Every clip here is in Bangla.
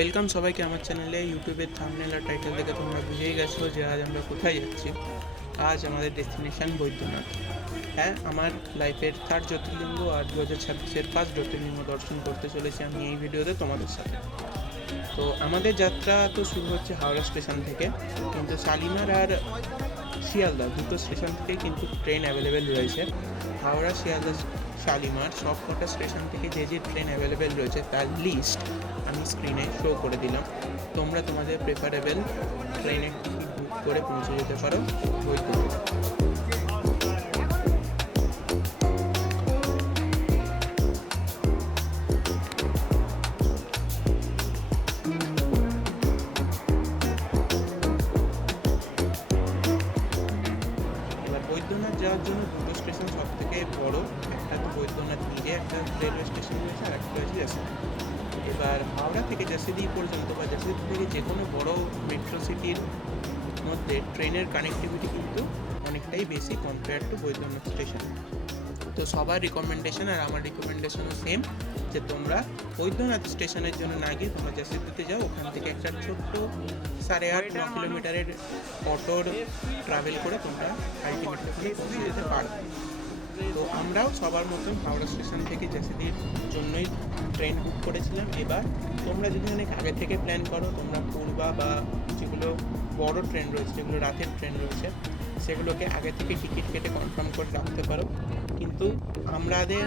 ওয়েলকাম সবাইকে আমার চ্যানেলে। ইউটিউবের থাম্বনেল আর টাইটেল দেখে তোমরা বুঝেই গেছো যে আজ আমরা কোথায় যাচ্ছি। আজ আমাদের ডেস্টিনেশন বৈদ্যনাথ। হ্যাঁ, আমার লাইফের 3rd জ্যোতির্লিঙ্গ আর 2026-এর 1st জ্যোতির্লিঙ্গ দর্শন করতে চলেছি আমি এই ভিডিওতে তোমাদের সাথে। তো আমাদের যাত্রা তো শুরু হচ্ছে হাওড়া স্টেশন থেকে, কিন্তু শালিমার আর শিয়ালদা দুটো স্টেশন থেকে কিন্তু ট্রেন অ্যাভেলেবেল রয়েছে। হাওড়া, শিয়ালদা, শালিমার সব কটা স্টেশন থেকে যে যে ট্রেন অ্যাভেলেবেল রয়েছে তার লিস্ট আমি স্ক্রিনে শো করে দিলাম। তোমরা তোমাদের প্রেফারেবল ট্রেনের টিকিট বুক করে পৌঁছে যেতে পারো বৈদ্যনাথ। বৈদ্যনাথ যাওয়ার জন্য দুটো স্টেশন সব থেকে বড়, একটা তো বৈদ্যনাথ নিজে একটা রেলওয়ে স্টেশন রয়েছে, আর একটা হচ্ছে জাসিদি। এবার হাওড়া থেকে জাসিদি পর্যন্ত বা জাসিদি থেকে যে কোনো বড় মেট্রো সিটির মধ্যে ট্রেনের কানেক্টিভিটি কিন্তু অনেকটাই বেশি কম্পেয়ার টু বৈদ্যনাথ স্টেশন। তো সবার রিকমেন্ডেশন আর আমার রিকমেন্ডেশনও সেম, যে তোমরা বৈদ্যনাথ স্টেশনের জন্য না গিয়ে তোমরা জাসিদিতে যাও। ওখান থেকে একটা ছোট্ট 8.5-9 কিলোমিটারের অটোর ট্রাভেল করে তোমরা আলটিমেটলি পৌঁছে যেতে পারো। তো আমরাও সবার মতন হাওড়া স্টেশন থেকে জাসিদির জন্যই ট্রেন বুক করেছিলাম। এবার তোমরা যদি অনেক আগে থেকে প্ল্যান করো, তোমরা পূর্বা বা যেগুলো বড় ট্রেন রয়েছে, যেগুলো রাতের ট্রেন রয়েছে, সেগুলোকে আগে থেকে টিকিট কেটে কনফার্ম করে রাখতে পারো। কিন্তু আমাদের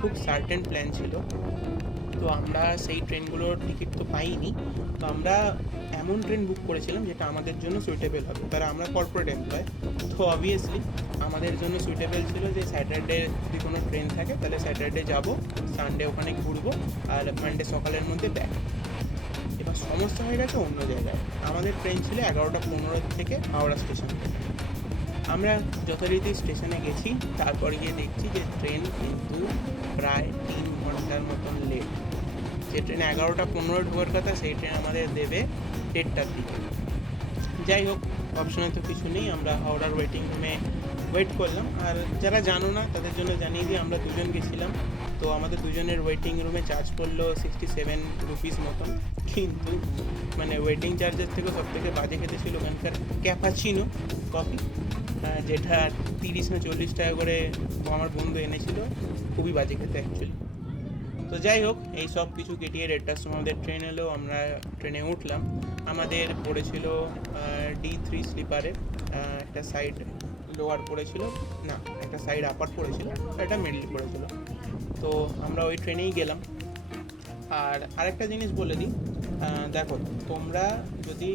খুব সার্টেন প্ল্যান ছিল, তো আমরা সেই ট্রেনগুলোর টিকিট তো পাইনি। তো আমরা এমন ট্রেন বুক করেছিলাম যেটা আমাদের জন্য সুইটেবল হবে। তারা আমরা কর্পোরেট এমপ্লয়, তো অবভিয়াসলি আমাদের জন্য সুইটেবল ছিল যে স্যাটারডে যদি কোনো ট্রেন থাকে তাহলে স্যাটারডে যাব, সানডে ওখানে ঘুরবো, আর মানডে সকালের মধ্যে ব্যাক। এবার সমস্যা হয়ে গেছে অন্য জায়গায়। আমাদের ট্রেন ছিল 11:15 থেকে হাওড়া স্টেশন থেকে। আমরা যথারীতি স্টেশনে গেছি, তারপরে গিয়ে দেখছি যে ট্রেন কিন্তু প্রায় 3 ঘন্টার মতন লেট। যে ট্রেন 11:15 ঢোকার কথা, সেই ট্রেন আমাদের দেবে 1:30টার দিকে। যাই হোক, অপশনে তো কিছু নেই, আমরা হাওড়ার ওয়েটিং রুমে ওয়েট করলাম। আর যারা জানো না তাদের জন্য জানিয়ে দিই, আমরা দুজন গেছিলাম, তো আমাদের দুজনের ওয়েটিং রুমে চার্জ পড়লো 67 রুপিস মতন। কিন্তু মানে ওয়েটিং চার্জের থেকেও সব থেকে বাজে খেতে ছিল ওখানকার ক্যাপাচিনো কফি, যেটা 30 না 40 টাকা করে আমার বন্ধু এনেছিল। খুবই বাজে খেতে অ্যাকচুয়ালি। তো যাই হোক, এই সব কিছু কেটিয়ে 1:30টার সময় আমাদের ট্রেন এলো, আমরা ট্রেনে উঠলাম। আমাদের পড়েছিল D3 স্লিপারে, একটা সাইড লোয়ার পড়েছিল, না একটা সাইড আপার পড়েছিল, একটা মিডল পড়েছিল। তো আমরা ওই ট্রেনেই গেলাম। আর আরেকটা জিনিস বলে দিই, দেখো তোমরা যদি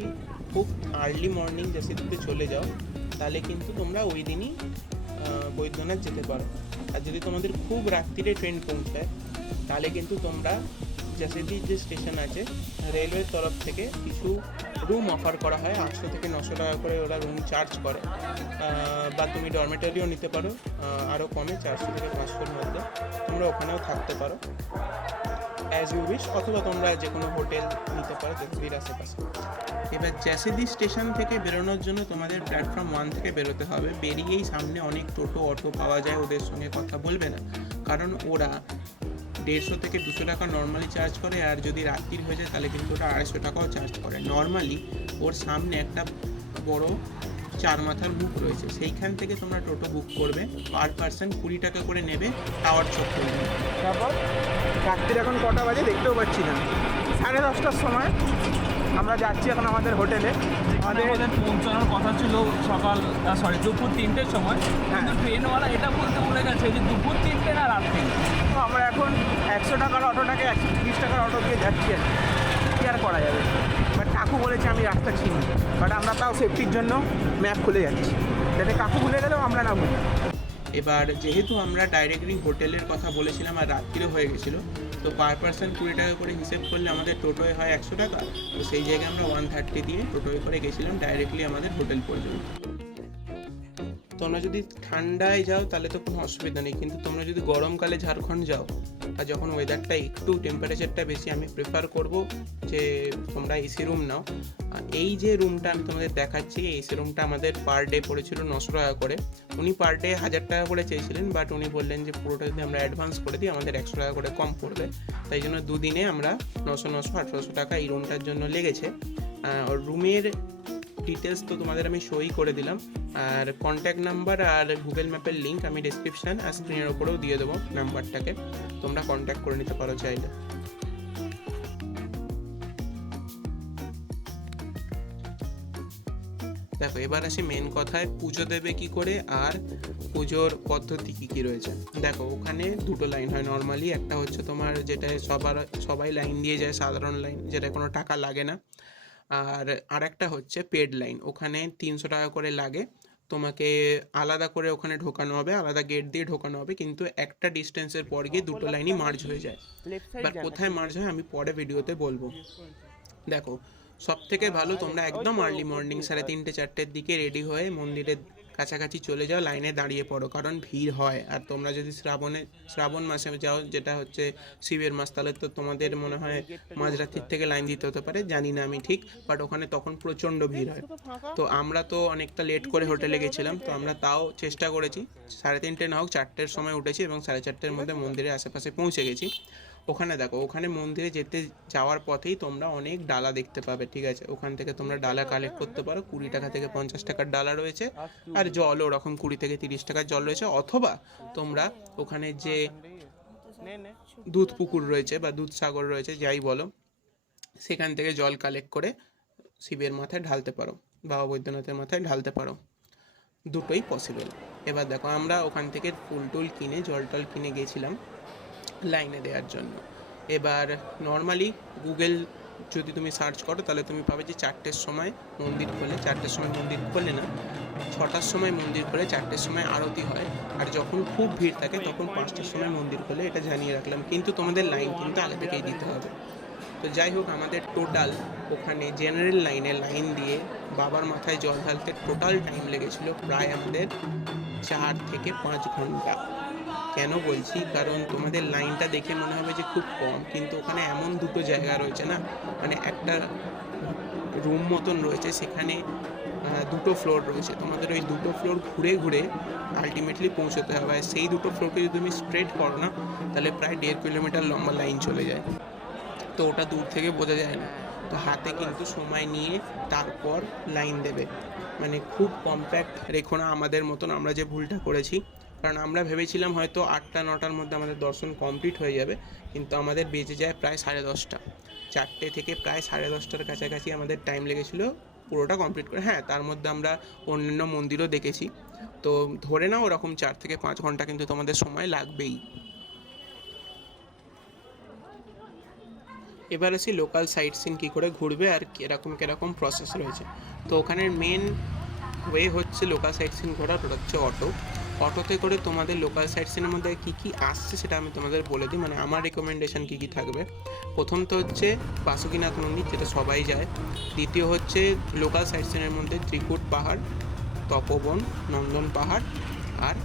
খুব আর্লি মর্নিং জাসিদিতে চলে যাও তাহলে কিন্তু তোমরা ওই দিনই বৈদ্যনাথ যেতে পারো। আর যদি তোমাদের খুব রাত্রিরে ট্রেন পৌঁছায় তাহলে কিন্তু তোমরা জাসিদির যে স্টেশন আছে, রেলওয়ের তরফ থেকে কিছু রুম অফার করা হয়, 800 থেকে 900 টাকা করে ওরা রুম চার্জ করে। বা তুমি ডরমেটারিও নিতে পারো, আরও কমে 400 থেকে 500-র মধ্যে তোমরা ওখানেও থাকতে পারো অ্যাজ ইউ উইশ, অথবা তোমরা যে কোনো হোটেল নিতে পারো জাসিদির আশেপাশে। এবার জাসিদি স্টেশন থেকে বেরোনোর জন্য তোমাদের প্ল্যাটফর্ম 1 থেকে বেরোতে হবে। বেরিয়েই সামনে অনেক টোটো অটো পাওয়া যায়, ওদের সঙ্গে কথা বলবে না, কারণ ওরা 150 থেকে 200 টাকা নর্মালি চার্জ করে, আর যদি রাত্রির হয়ে যায় তাহলে কিন্তু ওটা 250 টাকাও চার্জ করে। নর্মালি ওর সামনে একটা বড় 4 মাথার মুখ রয়েছে, সেইখান থেকে তোমরা টোটো বুক করবে, পার পার্সন 20 টাকা করে নেবে, টাওয়ার চক করবে। তারপর রাত্রির এখন কটা বাজে দেখতেও পাচ্ছি না, 10:30টার সময় আমরা যাচ্ছি এখন আমাদের হোটেলে। আমাদের পৌঁছানোর কথা ছিল দুপুর 3টের সময়, কিন্তু ট্রেনওয়ালা এটা বলতে বলে গেছে যে দুপুর 3টে না রাত 3টে। তো আমরা এখন 100 টাকার অটোটাকে 130 টাকার অটো দিয়ে যাচ্ছি, আর কি আর করা যাবে। বাট কাকু বলেছে আমি রাস্তা চিনি, বাট আমরা তাও সেফটির জন্য ম্যাপ খুলে যাচ্ছি, যাতে কাকু ভুলে গেলেও আমরা না ভুলি। এবার যেহেতু আমরা ডাইরেক্টলি হোটেলের কথা বলেছিলাম আর রাত্রিও হয়ে গেছিলো, তো পার পার্সন 20 টাকা করে হিসেব করলে আমাদের টোটোয় হয় 100 টাকা। তো সেই জায়গায় আমরা 130 দিয়ে টোটোয় করে গেছিলাম ডাইরেক্টলি আমাদের হোটেল পর্যন্ত। তোমরা যদি ঠান্ডায় যাও তাহলে তো কোনো অসুবিধা নেই, কিন্তু তোমরা যদি গরমকালে ঝাড়খণ্ড যাও আর যখন ওয়েদারটা একটু টেম্পারেচারটা বেশি, আমি প্রেফার করব যে তোমরা এসি রুম নাও। আর এই যে রুমটা আমি তোমাদের দেখাচ্ছি, এই এসি রুমটা আমাদের পার ডে পড়েছিল 900 টাকা করে। উনি পার ডে 1000 টাকা করে চেয়েছিলেন, বাট উনি বললেন যে পুরোটা যদি আমরা অ্যাডভান্স করে দিই আমাদের 100 টাকা করে কম পড়বে, তাই জন্য দুদিনে আমরা 900 টাকা এই রুমটার জন্য লেগেছে। রুমের ডিটেলস তো তোমাদের আমি শোই করে দিলাম, আর কন্ট্যাক্ট নাম্বার আর গুগল ম্যাপের লিঙ্ক আমি ডিসক্রিপশান আর স্ক্রিনের ওপরেও দিয়ে দেবো নাম্বারটাকে, তোমরা কন্ট্যাক্ট করে নিতে পারো চাইলে। দেখো এবার আসি মেন কথায়, পুজো দেবে কি করে আর পুজোর পদ্ধতি কি কি রয়েছে। দেখো ওখানে দুটো লাইন হয় নর্মালি, একটা হচ্ছে তোমার যেটা সবাই লাইন দিয়ে যায়, সাধারণ লাইন যেটা কোনো টাকা লাগে না, আর একটা হচ্ছে পেড লাইন, ওখানে 300 টাকা করে লাগে, তোমাকে আলাদা করে ওখানে ঢোকানো হবে, আলাদা গেট দিয়ে ঢোকানো হবে, কিন্তু একটা ডিস্টেন্সের পর গিয়ে দুটো লাইনই মার্জ হয়ে যায়। এবার কোথায় মার্জ হয় আমি পরে ভিডিওতে বলবো। দেখো সব থেকে ভালো তোমরা একদম আর্লি মর্নিং 3:30-4টের দিকে রেডি হয়ে মন্দিরের কাছাকাছি চলে যাও, লাইনে দাঁড়িয়ে পড়ো, কারণ ভিড় হয়। আর তোমরা যদি শ্রাবণ মাসে যাও, যেটা হচ্ছে শিবের মাস, তাহলে তো তোমাদের মনে হয় মাঝরাত্রির থেকে লাইন দিতে হতে পারে, জানি না আমি ঠিক, বাট ওখানে তখন প্রচণ্ড ভিড় হয়। তো আমরা তো অনেকটা লেট করে হোটেলে গেছিলাম, তো আমরা তাও চেষ্টা করেছি 3:30 না হোক 4টের সময় উঠেছি এবং 4:30-এর মধ্যে মন্দিরের আশেপাশে পৌঁছে গেছি। ওখানে দেখো, ওখানে মন্দিরে যাওয়ার পথেই তোমরা অনেক ডালা দেখতে পাবে, ঠিক আছে? ওখান থেকে তোমরা ডালা কালেক্ট করতে পারো, 20 টাকা থেকে 50 টাকার ডালা রয়েছে, আর জলও ওরকম 20 থেকে 30 টাকার জল রয়েছে। অথবা তোমরা ওখানে যে দুধ পুকুর রয়েছে বা দুধ সাগর রয়েছে, যাই বলো, সেখান থেকে জল কালেক্ট করে শিবের মাথায় ঢালতে পারো, বাবা বৈদ্যনাথের মাথায় ঢালতে পারো, দুটোই পসিবল। এবার দেখো আমরা ওখান থেকে ফুল টুল কিনে জল টল কিনে গেছিলাম লাইনে দেওয়ার জন্য। এবার নর্মালি গুগল যদি তুমি সার্চ করো তাহলে তুমি পাবে যে 4টের সময় মন্দির খোলে, 4টের সময় মন্দির খোলে না, 6টার সময় মন্দির খোলে, 4টের সময় আরতি হয়, আর যখন খুব ভিড় থাকে তখন 5টার সময় মন্দির খোলে, এটা জানিয়ে রাখলাম। কিন্তু তোমাদের লাইন কিন্তু আগে থেকেই দিতে হবে। তো যাই হোক, আমাদের টোটাল ওখানে জেনারেল লাইন দিয়ে বাবার মাথায় জল ঢালতে টোটাল টাইম লেগেছিলো প্রায় আমাদের 4 থেকে 5 ঘন্টা। কেন বলছি, কারণ তোমাদের লাইনটা দেখে মনে হবে যে খুব কম, কিন্তু ওখানে এমন দুটো জায়গা রয়েছে না, মানে একটা রুম মতন রয়েছে, সেখানে 2টো ফ্লোর রয়েছে, তোমাদের ওই 2টো ফ্লোর ঘুরে ঘুরে আলটিমেটলি পৌঁছতে হবে। আর সেই 2টো ফ্লোরকে যদি তুমি স্ট্রেট করো না, তাহলে প্রায় 1.5 কিলোমিটার লম্বা লাইন চলে যায়, তো ওটা দূর থেকে বোঝা যায় না। তো হাতে কিন্তু সময় নিয়ে তারপর লাইন দেবে, মানে খুব কম্প্যাক্ট রেখো না আমাদের মতন, আমরা যে ভুলটা করেছি। কারণ আমরা ভেবেছিলাম হয়তো 8টা-9টার মধ্যে আমাদের দর্শন কমপ্লিট হয়ে যাবে, কিন্তু আমাদের বেজে যায় প্রায় 10:30। 4টে থেকে প্রায় 10:30টার কাছাকাছি আমাদের টাইম লেগেছিলো পুরোটা কমপ্লিট করে। হ্যাঁ, তার মধ্যে আমরা অন্যান্য মন্দিরও দেখেছি, তো ধরে নাও ওরকম 4 থেকে 5 ঘন্টা কিন্তু তোমাদের সময় লাগবেই। এবার আসি লোকাল সাইট সিন কী করে ঘুরবে আর কীরকম প্রসেস রয়েছে। তো ওখানের মেন ওয়ে হচ্ছে লোকাল সাইট সিন ঘোরার, ওটা হচ্ছে অটোতে করে তোমাদের লোকাল সাইট সিনের মধ্যে কী কী আসছে সেটা আমি তোমাদের বলে দিই, মানে আমার রেকমেন্ডেশন কী কী থাকবে। প্রথম তো হচ্ছে বাসুকিনাথ মন্দির, যেটা সবাই যায়। দ্বিতীয় হচ্ছে লোকাল সাইট সিনের মধ্যে ত্রিকুট পাহাড়, তপবন, নন্দন পাহাড় আর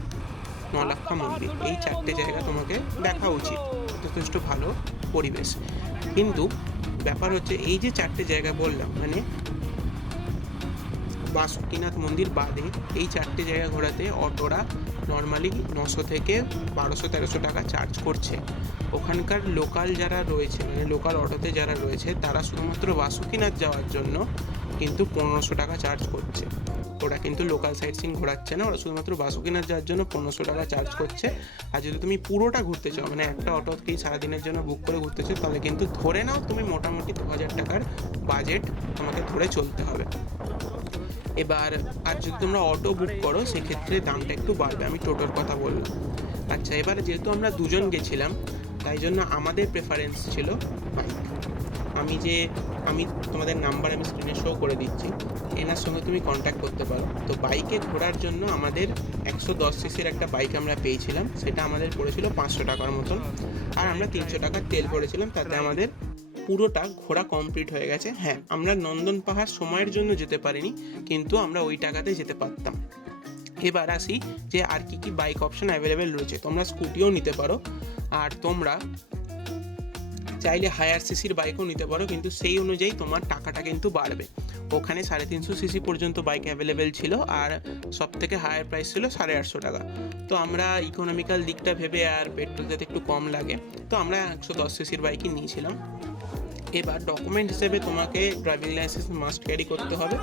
নলাক্ষা মন্দির, এই 4টে জায়গা তোমাকে দেখা উচিত, যথেষ্ট ভালো পরিবেশ। কিন্তু ব্যাপার হচ্ছে এই যে 4টে জায়গা বললাম, মানে বাসুকিনাথ মন্দির বাদে এই 4টে জায়গা ঘোরাতে অটোরা নর্মালি 900 থেকে 1200-1300 টাকা চার্জ করছে। ওখানকার লোকাল যারা রয়েছে, মানে লোকাল অটোতে যারা রয়েছে, তারা শুধুমাত্র বাসুকিনাথ যাওয়ার জন্য কিন্তু 1500 টাকা চার্জ করছে। ওরা কিন্তু লোকাল সাইট সিন ঘোরাচ্ছে না, ওরা শুধুমাত্র বাসুকিনাথ যাওয়ার জন্য 1500 টাকা চার্জ করছে। আর যদি তুমি পুরোটা ঘুরতে চাও, মানে একটা অটোকেই সারাদিনের জন্য বুক করে ঘুরতে চাও, তাহলে কিন্তু ধরে নাও তুমি মোটামুটি 2000 টাকার বাজেট তোমাকে ধরে চলতে হবে। এবার আর যদি তোমরা অটো বুক করো সেক্ষেত্রে দামটা একটু বাড়বে, আমি টোটোর কথা বললাম। আচ্ছা, এবার যেহেতু আমরা দুজন গেছিলাম, তাই জন্য আমাদের প্রেফারেন্স ছিল বাইক। আমি তোমাদের নাম্বার আমি স্ক্রিনে শো করে দিচ্ছি, এনার সঙ্গে তুমি কন্ট্যাক্ট করতে পারো। তো বাইকে ঘোরার জন্য আমাদের 110 সিসির একটা বাইক আমরা পেয়েছিলাম, সেটা আমাদের পড়েছিল 500 টাকার মতন, আর আমরা 300 টাকার তেল ভরেছিলাম, তাতে আমাদের পুরোটা ঘোরা কমপ্লিট হয়ে গেছে। হ্যাঁ, আমরা নন্দন পাহাড় সময়ের জন্য যেতে পারিনি, কিন্তু আমরা ওই টাকাতে যেতে পারতাম। এবার আসি যে আর কি কি বাইক অপশন অ্যাভেলেবেল রয়েছে। তোমরা স্কুটিও নিতে পারো, আর তোমরা চাইলে হায়ার সিসির বাইকও নিতে পারো, কিন্তু সেই অনুযায়ী তোমার টাকাটা কিন্তু বাড়বে। ওখানে 350 সিসি পর্যন্ত বাইক অ্যাভেলেবেল ছিল, আর সব থেকে হায়ার প্রাইস ছিল 850 টাকা। তো আমরা ইকোনমিক্যাল দিকটা ভেবে আর পেট্রোল যাতে একটু কম লাগে, তো আমরা 110 সিসির বাইকই নিয়েছিলাম। এবার ডকুমেন্ট হিসেবে তোমাকে ড্রাইভিং লাইসেন্স মাস্ট ক্যারি করতে হবে,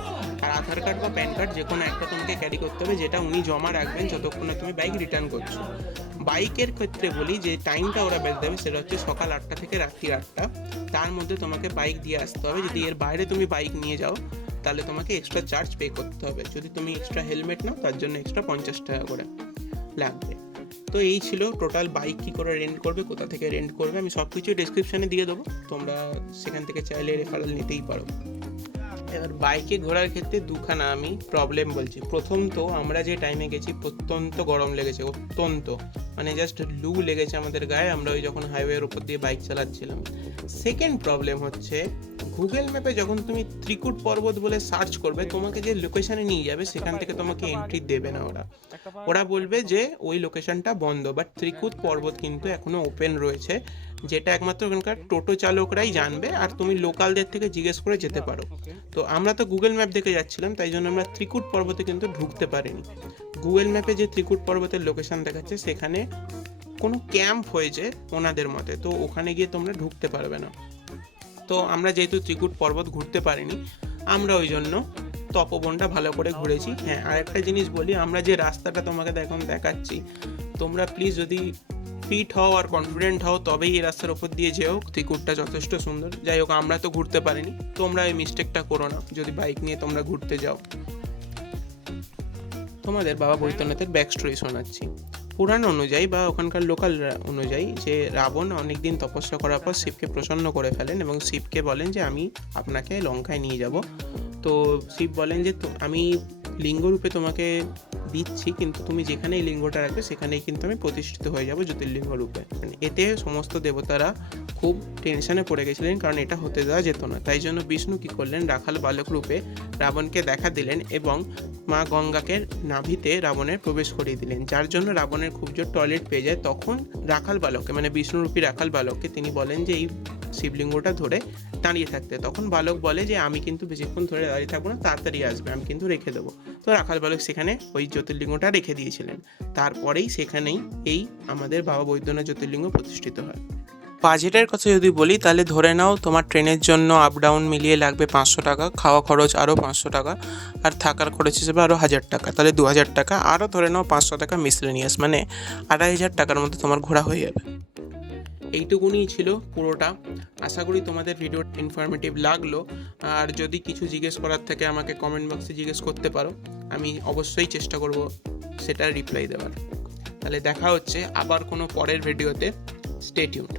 আর আধার কার্ড বা প্যান কার্ড যে কোনো একটা তোমাকে ক্যারি করতে হবে, যেটা উনি জমা রাখবেন যতক্ষণে তুমি বাইক রিটার্ন করছো। বাইকের ক্ষেত্রে বলি যে টাইমটা ওরা বেঁধে দেবে, সেটা হচ্ছে সকাল 8টা থেকে রাত্রি 8টা, তার মধ্যে তোমাকে বাইক দিয়ে আসতে হবে। যদি এর বাইরে তুমি বাইক নিয়ে যাও তাহলে তোমাকে এক্সট্রা চার্জ পে করতে হবে। যদি তুমি এক্সট্রা হেলমেট নাও তার জন্য এক্সট্রা 50 টাকা করে লাগবে। তো এই ছিল টোটাল বাইক কী করে রেন্ট করবে, কোথা থেকে রেন্ট করবে, আমি সব কিছু ডিসক্রিপশানে দিয়ে দেবো, তোমরা সেখান থেকে চাইলে রেফারেল নিতেই পারো। এবার বাইকে ঘোরার ক্ষেত্রে দুখানা আমি প্রবলেম বলছি। প্রথম তো আমরা যে টাইমে গেছি অত্যন্ত গরম লেগেছে, অত্যন্ত মানে জাস্ট লু লেগেছে আমাদের গায়ে, আমরা ওই যখন হাইওয়ের উপর দিয়ে বাইক চালাচ্ছিলাম। সেকেন্ড প্রবলেম হচ্ছে গুগল ম্যাপে যখন তুমি ত্রিকুট পর্বত বলে সার্চ করবে, তোমাকে যে লোকেশানে নিয়ে যাবে সেখান থেকে তোমাকে এন্ট্রি দেবে না ওরা বলবে যে ওই লোকেশনটা বন্ধ, বাট ত্রিকুট পর্বত কিন্তু এখনো ওপেন রয়েছে, যেটা একমাত্র ওখানকার টোটো চালকরাই জানবে, আর তুমি লোকালদের থেকে জিজ্ঞেস করে যেতে পারো। তো আমরা তো গুগল ম্যাপ দেখে যাচ্ছিলাম, তাই জন্য আমরা ত্রিকুট পর্বতে কিন্তু ঢুকতে পারিনি। গুগল ম্যাপে যে ত্রিকুট পর্বতের লোকেশন দেখাচ্ছে সেখানে কোনো ক্যাম্প হয়েছে ওনাদের মতে, তো ওখানে গিয়ে তোমরা ঢুকতে পারবে না। তো আমরা যেহেতু ত্রিকুট পর্বত ঘুরতে পারিনি, আমরা ওই জন্য তপবনটা ভালো করে ঘুরেছি। হ্যাঁ, আরেকটা জিনিস বলি, আমরা যে রাস্তাটা তোমাকে এখন দেখাচ্ছি, তোমরা প্লিজ যদি ফিট হও আর কনফিডেন্ট হও তবেই এই রাস্তার ওপর দিয়ে যেও, ত্রিকুটটা যথেষ্ট সুন্দর। যাই হোক, আমরা তো ঘুরতে পারিনি, তোমরা এই মিস্টেকটা করো না যদি বাইক নিয়ে তোমরা ঘুরতে যাও। তোমাদের বাবা বৈদ্যনাথের ব্যাক স্টোরি শোনাচ্ছি। পুরাণ অনুযায়ী বা ওখানকার লোকাল অনুযায়ী যে রাবণ অনেকদিন তপস্যা করার পর শিবকে প্রসন্ন করে ফেলেন এবং শিবকে বলেন যে আমি আপনাকে লঙ্কায় নিয়ে যাব। তো শিব বলেন যে আমি লিঙ্গরূপে তোমাকে দিচ্ছি, কিন্তু তুমি যেখানে এই লিঙ্গটা রাখবে সেখানেই কিন্তু আমি প্রতিষ্ঠিত হয়ে যাব জ্যোতির্লিঙ্গ রূপে। এতে সমস্ত দেবতারা খুব টেনশনে পড়ে গেছিলেন, কারণ এটা হতে দেওয়া যেত না। তাই জন্য বিষ্ণু কী করলেন, রাখাল বালক রূপে রাবণকে দেখা দিলেন এবং মা গঙ্গাকে নাভিতে রাবণের প্রবেশ করিয়ে দিলেন, যার জন্য রাবণের খুব জোর টয়লেট পেয়ে যায়। তখন রাখাল বালককে মানে বিষ্ণুরূপী রাখাল বালককে তিনি বলেন যে এই শিবলিঙ্গটা ধরে দাঁড়িয়ে থাকতে। তখন বালক বলে যে আমি কিন্তু বেশিক্ষণ ধরে দাঁড়িয়ে থাকবো না, তাড়াতাড়ি আসবে, আমি কিন্তু রেখে দেবো। তো রাখাল বালক সেখানে ওই জ্যোতির্লিঙ্গটা রেখে দিয়েছিলেন। তারপরেই সেখানেই এই আমাদের বাবা বৈদ্যনাথ জ্যোতির্লিঙ্গ প্রতিষ্ঠিত হয়। বাজেটের কথা যদি বলি তাহলে ধরে নাও তোমার ট্রেনের জন্য আপ ডাউন মিলিয়ে লাগবে 500 টাকা, খাওয়া খরচ আরও 500 টাকা, আর থাকার খরচ হিসেবে আরও 1000 টাকা, তাহলে 2000 টাকা, আরও ধরে নাও 500 টাকা মিসলেনিয়াস, মানে 2500 টাকার মধ্যে তোমার ঘোরা হয়ে যাবে। এইটুকুনি ছিল পুরোটা। আশা করি তোমাদের ভিডিও ইনফরমেটিভ লাগলো, আর যদি কিছু জিজ্ঞেস করার থাকে আমাকে কমেন্ট বক্সে জিজ্ঞেস করতে পারো, আমি অবশ্যই চেষ্টা করব সেটার রিপ্লাই দেওয়ার। তাহলে দেখা হচ্ছে আবার কোনো পরের ভিডিওতে, স্টে টিউনড।